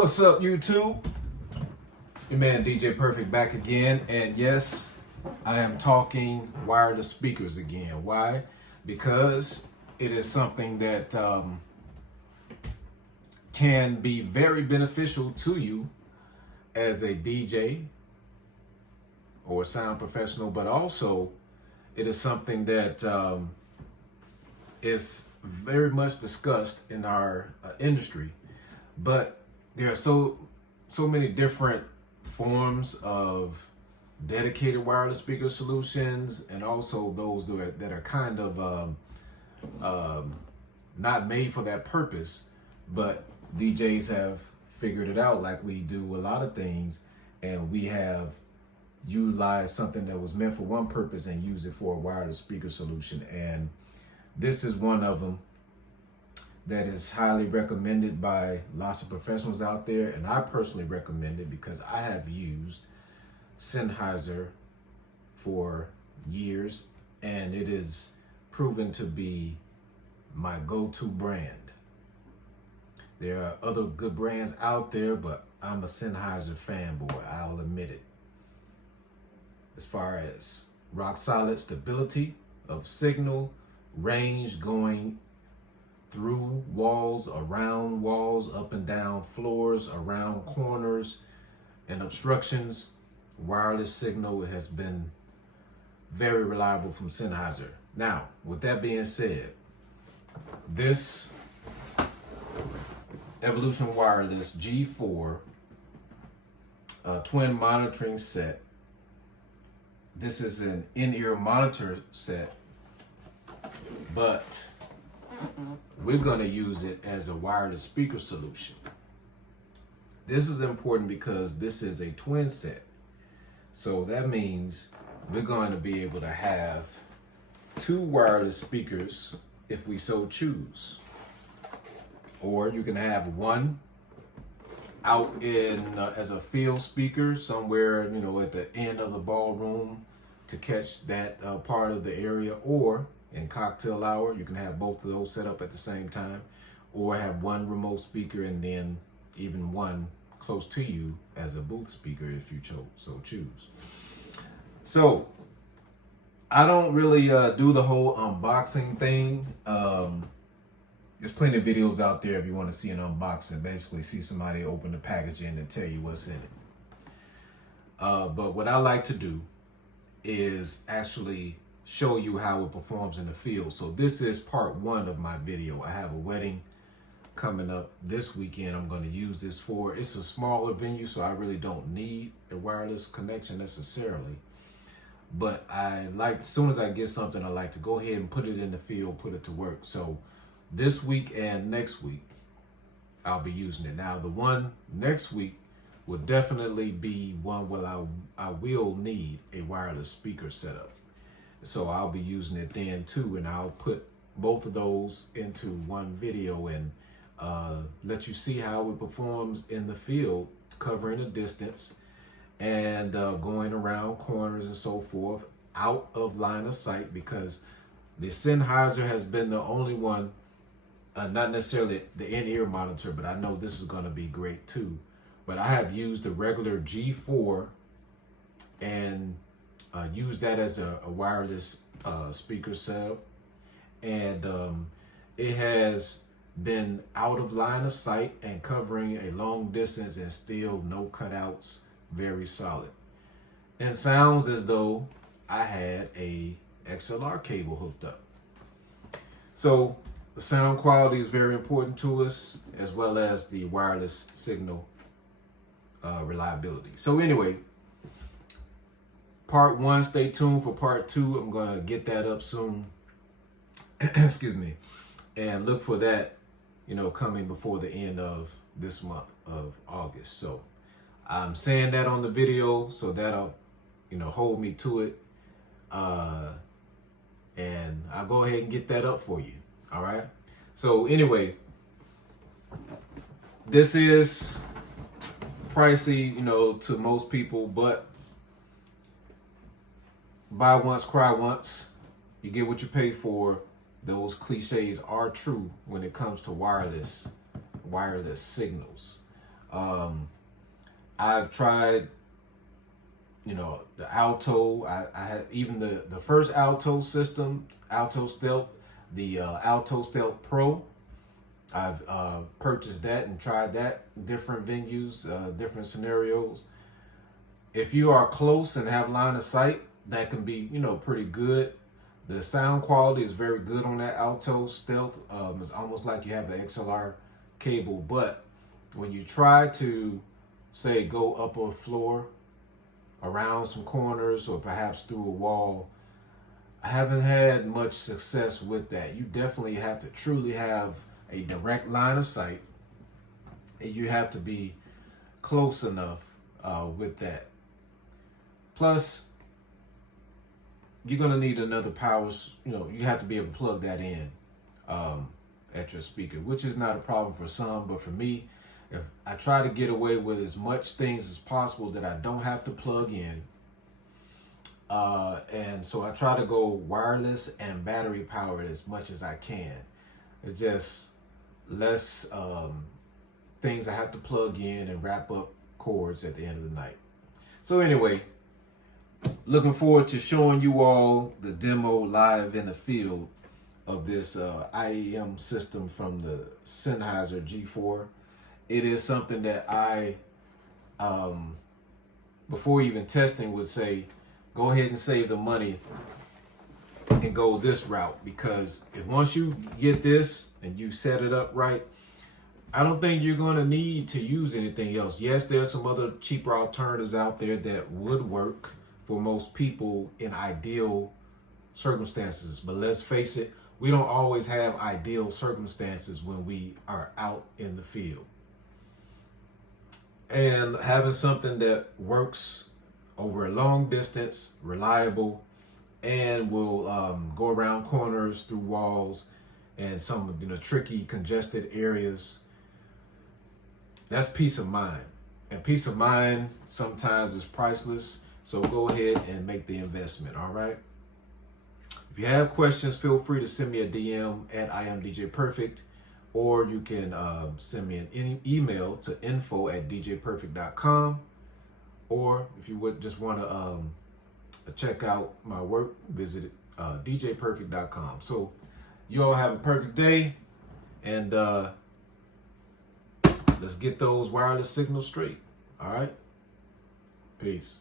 What's up, YouTube? Your man DJ Perfect back again, and yes, I am talking wireless speakers again. Why? Because it is something that can be very beneficial to you as a DJ or a sound professional, but also it is something that is very much discussed in our industry. But there are so many different forms of dedicated wireless speaker solutions, and also those that are kind of not made for that purpose, but DJs have figured it out like we do a lot of things, and we have utilized something that was meant for one purpose and use it for a wireless speaker solution. And this is one of them that is highly recommended by lots of professionals out there, and I personally recommend it because I have used Sennheiser for years, and it is proven to be my go-to brand. There are other good brands out there, but I'm a Sennheiser fanboy, I'll admit it. As far as rock solid stability of signal, range going through walls, around walls, up and down floors, around corners and obstructions, wireless signal has been very reliable from Sennheiser. Now, with that being said, this Evolution Wireless G4 twin monitoring set, this is an in-ear monitor set, but we're going to use it as a wireless speaker solution. This is important because this is a twin set. So that means we're going to be able to have two wireless speakers if we so choose. Or you can have one out in as a field speaker somewhere, at the end of the ballroom to catch that part of the area, or in cocktail hour, you can have both of those set up at the same time, or have one remote speaker and then even one close to you as a booth speaker if you so choose. So I don't really do the whole unboxing thing. There's plenty of videos out there if you want to see an unboxing, basically see somebody open the packaging and tell you what's in it. But what I like to do is actually show you how it performs in the field. So this is part one of my video. I have a wedding coming up this weekend. I'm going to use this for, it's a smaller venue, so I really don't need a wireless connection necessarily. But I like, as soon as I get something, I like to go ahead and put it in the field, put it to work. So this week and next week, I'll be using it. Now, the one next week will definitely be one where I will need a wireless speaker setup. So I'll be using it then too, and I'll put both of those into one video and let you see how it performs in the field, covering a distance and going around corners and so forth, out of line of sight, because the Sennheiser has been the only one, not necessarily the in-ear monitor, but I know this is going to be great too. But I have used the regular G4 and use that as a wireless speaker setup, and it has been out of line of sight and covering a long distance and still no cutouts, very solid, and sounds as though I had a XLR cable hooked up. So the sound quality is very important to us, as well as the wireless signal reliability. So anyway, part one, stay tuned for part two. I'm going to get that up soon. Excuse me. And look for that, coming before the end of this month of August. So I'm saying that on the video, so that'll, hold me to it. And I'll go ahead and get that up for you. All right. So anyway, this is pricey, to most people, but buy once, cry once. You get what you pay for. Those cliches are true when it comes to wireless signals. I've tried, you know, the Alto. I had even the first Alto system, Alto Stealth, the Alto Stealth Pro. I've purchased that and tried that in different venues, different scenarios. If you are close and have line of sight, that can be, you know, pretty good. The sound quality is very good on that Alto Stealth. It's almost like you have an XLR cable, but when you try to, say, go up a floor, around some corners, or perhaps through a wall, I haven't had much success with that. You definitely have to truly have a direct line of sight, and you have to be close enough with that. Plus, you're gonna need another power. You know, you have to be able to plug that in at your speaker, which is not a problem for some, but for me, if I try to get away with as much things as possible that I don't have to plug in, and so I try to go wireless and battery powered as much as I can. It's just less things I have to plug in and wrap up cords at the end of the night. So anyway, looking forward to showing you all the demo live in the field of this IEM system from the Sennheiser G4. It is something that I, before even testing, would say, go ahead and save the money and go this route, because if once you get this and you set it up right, I don't think you're going to need to use anything else. Yes, there's some other cheaper alternatives out there that would work for most people in ideal circumstances, but let's face it, we don't always have ideal circumstances when we are out in the field. And having something that works over a long distance, reliable, and will go around corners, through walls, and some, you know, tricky, congested areas, that's peace of mind. And peace of mind sometimes is priceless. So go ahead and make the investment. All right. If you have questions, feel free to send me a DM at IamDJPerfect, or you can send me an email to info@djperfect.com. Or if you would just want to check out my work, visit djperfect.com. So you all have a perfect day, and let's get those wireless signals straight. All right. Peace.